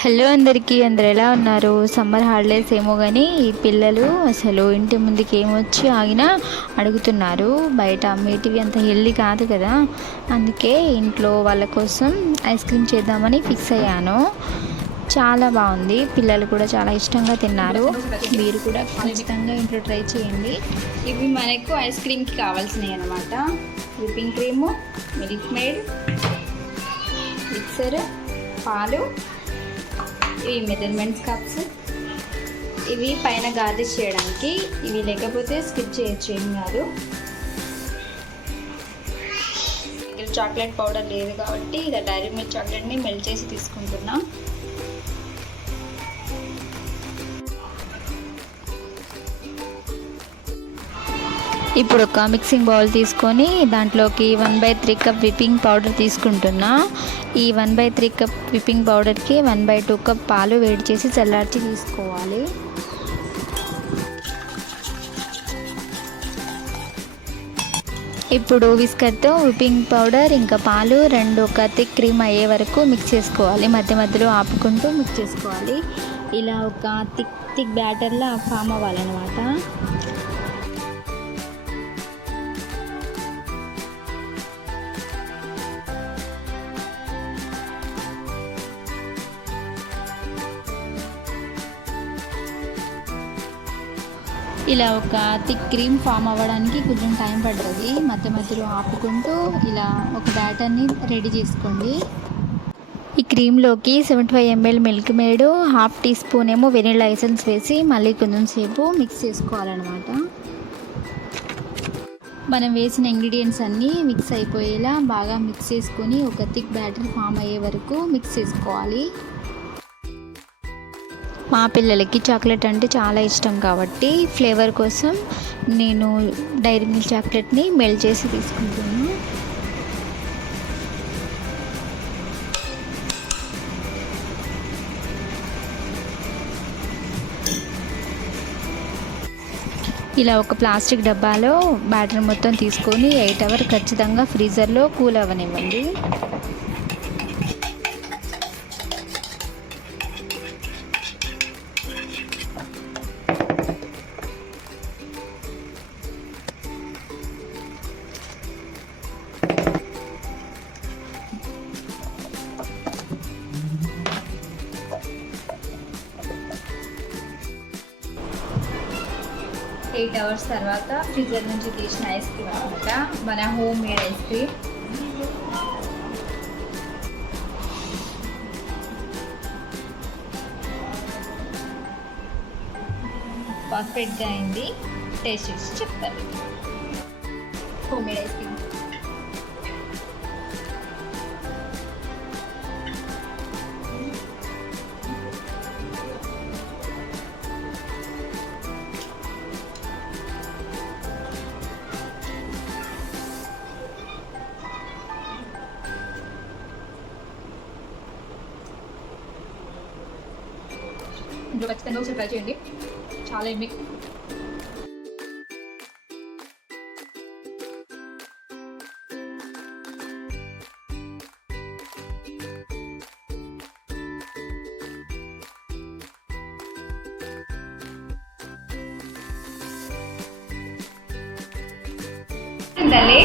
హలో అందరికీ, అందరు ఎలా ఉన్నారు? సమ్మర్ హాలిడేస్ ఏమో కానీ ఈ పిల్లలు అసలు ఇంటి ముందుకి ఏమొచ్చి ఆగినా అడుగుతున్నారు. బయట అమ్మేటివి అంత హెల్దీ కాదు కదా, అందుకే ఇంట్లో వాళ్ళ కోసం ఐస్ క్రీమ్ చేద్దామని ఫిక్స్ అయ్యాను. చాలా బాగుంది, పిల్లలు కూడా చాలా ఇష్టంగా తిన్నారు. మీరు కూడా ఖచ్చితంగా ఇంట్లో ట్రై చేయండి. ఇవి మనకు ఐస్ క్రీమ్కి కావాల్సినవి అన్నమాట. Whipping cream, milk made, mixer, పాలు, ఇవి మెజర్మెంట్స్ కప్స్, ఇవి పైన గార్నిష్ చేయడానికి. ఇవి లేకపోతే స్కిప్ చేయొచ్చు, ఏం కాదు. ఇక్కడ చాక్లెట్ పౌడర్ లేదు కాబట్టి ఇలా డైరీ మిల్క్ చాక్లెట్ని మెల్ట్ చేసి తీసుకుంటున్నాం. ఇప్పుడు ఒక మిక్సింగ్ బౌల్ తీసుకొని దాంట్లోకి 1/3 కప్ విప్పింగ్ పౌడర్ తీసుకుంటున్నా. ఈ 1/3 కప్ విప్పింగ్ పౌడర్కి 1/2 కప్ పాలు వేడి చేసి చల్లార్చి తీసుకోవాలి. ఇప్పుడు విస్కర్తో విప్పింగ్ పౌడర్ ఇంకా పాలు రెండు ఒక థిక్ క్రీమ్ అయ్యే వరకు మిక్స్ చేసుకోవాలి. మధ్య మధ్యలో ఆపుకుంటూ మిక్స్ చేసుకోవాలి. ఇలా ఒక థిక్ బ్యాటర్లా ఫామ్ అవ్వాలన్నమాట. ఇలా ఒక థిక్ క్రీమ్ ఫామ్ అవ్వడానికి కొంచెం టైం పడుతుంది. మధ్య మధ్యలో ఆపుకుంటూ ఇలా ఒక బ్యాటర్ని రెడీ చేసుకోండి. ఈ క్రీమ్లోకి 75 ml Milkmaid, half teaspoon ఏమో వెనిలా ఎసెన్స్ వేసి మళ్ళీ కొంచెం సేపు మిక్స్ చేసుకోవాలన్నమాట. మనం వేసిన ఇంగ్రీడియంట్స్ అన్నీ మిక్స్ అయిపోయేలా బాగా మిక్స్ చేసుకొని ఒక థిక్ బ్యాటర్ ఫామ్ అయ్యే వరకు మిక్స్ చేసుకోవాలి. మా పిల్లలకి చాక్లెట్ అంటే చాలా ఇష్టం కాబట్టి ఫ్లేవర్ కోసం నేను డైరీ మిల్క్ చాక్లెట్ని మెల్ట్ చేసి తీసుకుంటున్నాను. ఇలా ఒక ప్లాస్టిక్ డబ్బాలో బ్యాటర్ మొత్తం తీసుకొని 8 hours ఖచ్చితంగా ఫ్రీజర్లో కూల్ అవ్వనివ్వండి. ఎయిట్ అవర్స్ తర్వాత ఫ్రీజర్ నుంచి తీసిన ఐస్ క్రీమ్ అనమాట, మన హోమ్ మేడ్ ఐస్ క్రీమ్. పర్ఫెక్ట్గా అయింది. టేస్ట్ చేసి చెప్తాను. Home made ice cream. ఇంట్లో ఖచ్చితంగా ఒకసారి ట్రై చేయండి, చాలా ఎమ్మి. ఉండాలి